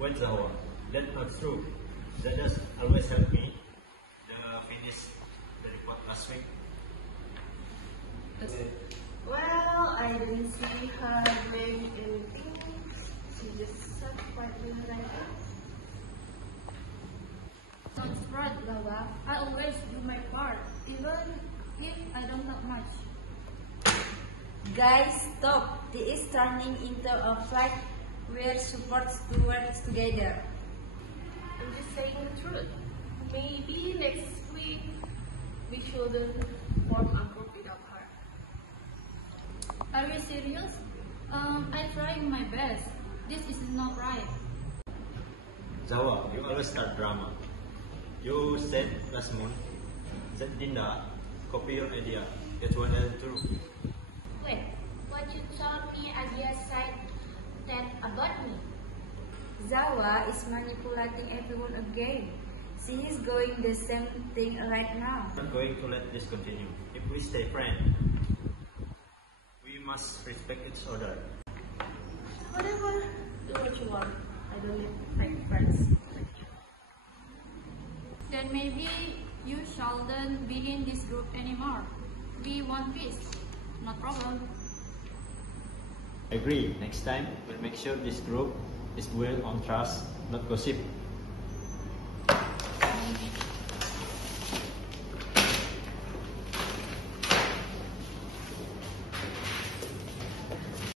Well, Zawa, that's not true. That just always help me to finish the report last week. Well, I didn't see her doing anything. She just sat quietly like that. That's right, Zawa. I always do my part, even if I don't have much. Guys, stop! This is turning into a fight we're supposed to work together. I'm just saying the truth. Maybe next week we shouldn't form a group without her. Are you serious? I'm trying my best. This is not right. Zawa, you always start drama. You said last month that Dinda copy your idea. That wasn't true. Wait, what you told me Adia said that about me? Zawa is manipulating everyone again. She is going the same thing right now. I'm not going to let this continue. If we stay friends, we must respect each other. Whatever, do what you want. I don't need fake friends like you. Then maybe you shouldn't be in this group anymore. We want peace, no problem. Agree. Next time, we'll make sure this group is built on trust, not gossip.